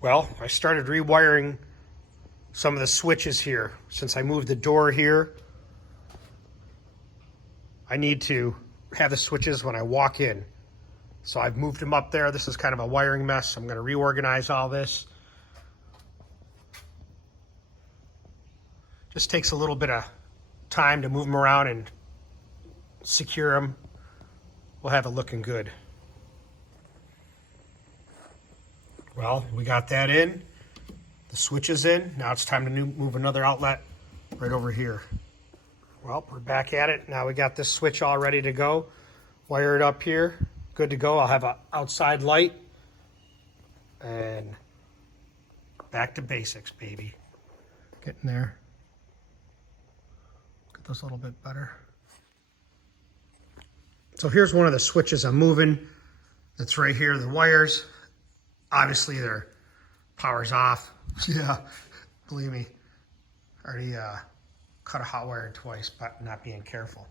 Well, I started rewiring some of the switches here. Since I moved the door here, I need to have the switches when I walk in. So I've moved them up there. This is kind of a wiring mess. I'm going to reorganize all this. Just takes a little bit of time to move them around and secure them. We'll have it looking good. Well, we got that in. The switch is in. Now it's time to move another outlet right over here. Well, we're back at it. Now we got this switch all ready to go. Wire it up here. Good to go. I'll have an outside light. And back to basics, baby. Getting there. Get this a little bit better. So here's one of the switches I'm moving. That's right here, the wires. Obviously their power's off. Yeah, believe me. Already cut a hot wire twice, but not being careful.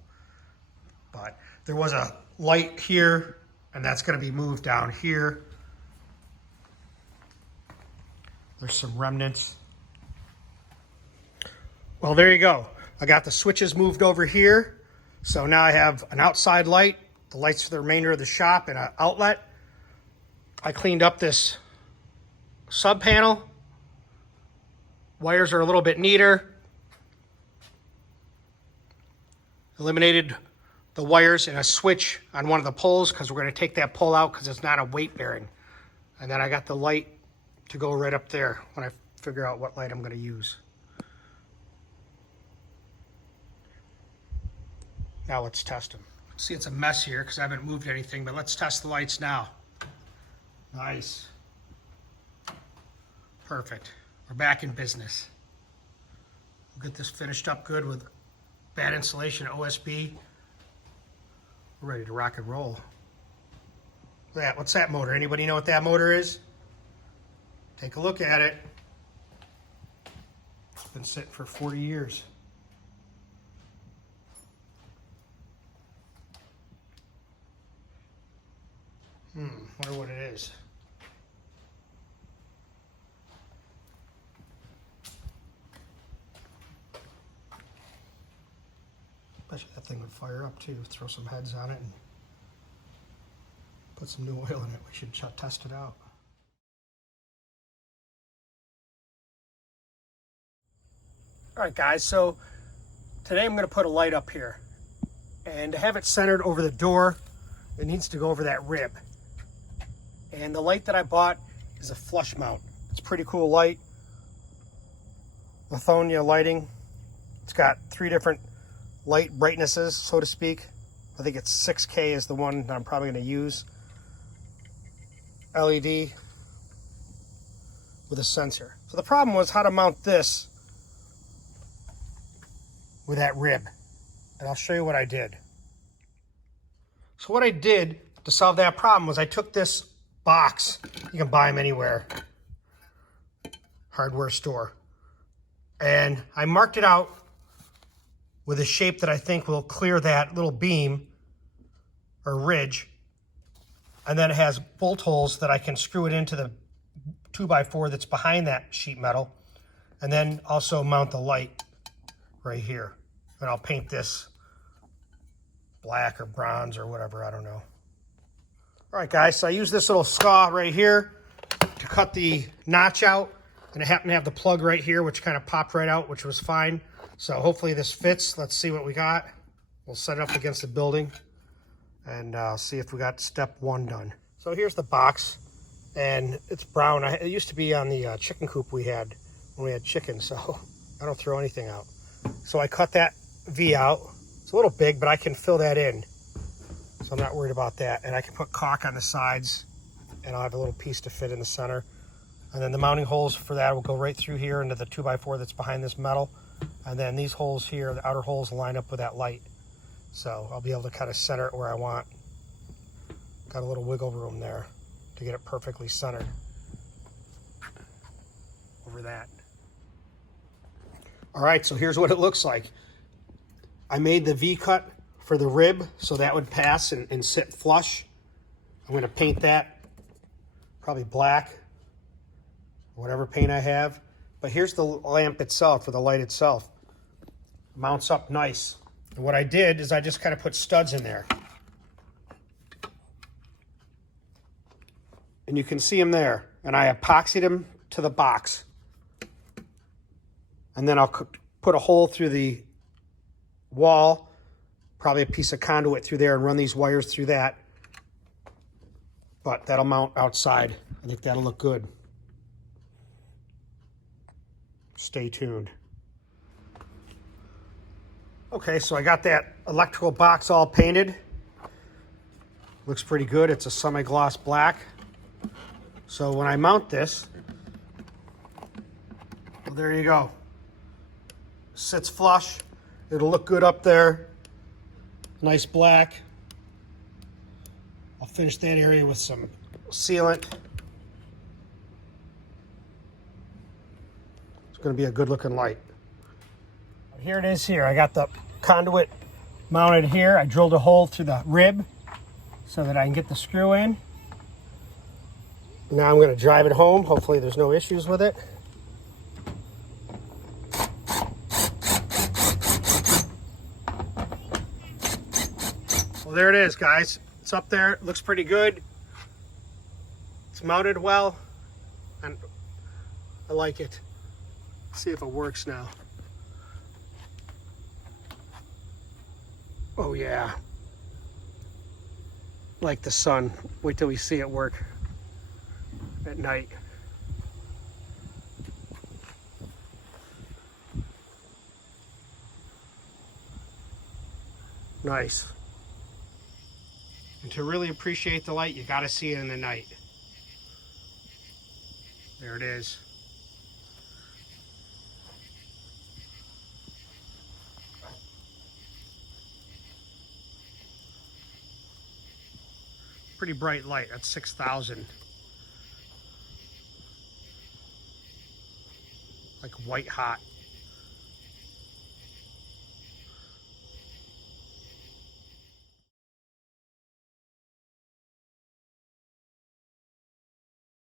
But there was a light here, and that's going to be moved down here. There's some remnants. Well, there you go. I got the switches moved over here. So now I have an outside light, the lights for the remainder of the shop, and an outlet. I cleaned up this sub panel. Wires are a little bit neater. Eliminated the wires and a switch on one of the poles because we're going to take that pole out because it's not a weight bearing. And then I got the light to go right up there when I figure out what light I'm going to use. Now let's test them. See, it's a mess here because I haven't moved anything, but let's test the lights now. Nice. Perfect. We're back in business. We'll get this finished up good with bad insulation, OSB. We're ready to rock and roll. Look at that. What's that motor? Anybody know what that motor is? Take a look at it. It's been sitting for 40 years. Wonder what it is. Bet you that thing would fire up too. Throw some heads on it and put some new oil in it. We should test it out. All right, guys, so today I'm going to put a light up here. And to have it centered over the door, it needs to go over that rib. And the light that I bought is a flush mount. It's a pretty cool light. Lithonia lighting. It's got 3 different light brightnesses, so to speak. I think it's 6K is the one that I'm probably going to use. LED with a sensor. So the problem was how to mount this with that rib. And I'll show you what I did. So what I did to solve that problem was I took this box. You can buy them anywhere. Hardware store. And I marked it out with a shape that I think will clear that little beam or ridge. And then it has bolt holes that I can screw it into the 2x4 that's behind that sheet metal. And then also mount the light right here. And I'll paint this black or bronze or whatever, I don't know. All right, guys, so I use this little saw right here to cut the notch out. And I happen to have the plug right here, which kind of popped right out, which was fine. So hopefully this fits. Let's see what we got. We'll set it up against the building and see if we got step 1 done. So here's the box, and it's brown. It used to be on the chicken coop we had when we had chicken, so I don't throw anything out. So I cut that V out. It's a little big, but I can fill that in. So I'm not worried about that. And I can put caulk on the sides, and I'll have a little piece to fit in the center. And then the mounting holes for that will go right through here into the 2x4 that's behind this metal. And then these holes here, the outer holes, line up with that light. So I'll be able to kind of center it where I want. Got a little wiggle room there to get it perfectly centered over that. All right, so here's what it looks like. I made the V-cut for the rib so that would pass and sit flush. I'm going to paint that probably black whatever paint I have. But here's the lamp itself, or the light itself. Mounts up nice. And what I did is I just kind of put studs in there. And you can see them there. And I epoxied them to the box. And then I'll put a hole through the wall, probably a piece of conduit through there, and run these wires through that. But that'll mount outside. I think that'll look good. Stay tuned. Okay, so I got that electrical box all painted. Looks pretty good. It's a semi-gloss black. So when I mount this, well, there you go. Sits flush. It'll look good up there. Nice black. I'll finish that area with some sealant. It's going to be a good looking light. Here it is here. I got the conduit mounted here. I drilled a hole through the rib so that I can get the screw in. Now I'm going to drive it home. Hopefully there's no issues with it. Well, there it is, guys. It's up there. It looks pretty good. It's mounted well, and I like it. Let's see if it works now. Oh yeah. Like the sun. Wait till we see it work at night. Nice. And to really appreciate the light, you got to see it in the night. There it is. Pretty bright light. That's 6,000. Like white hot.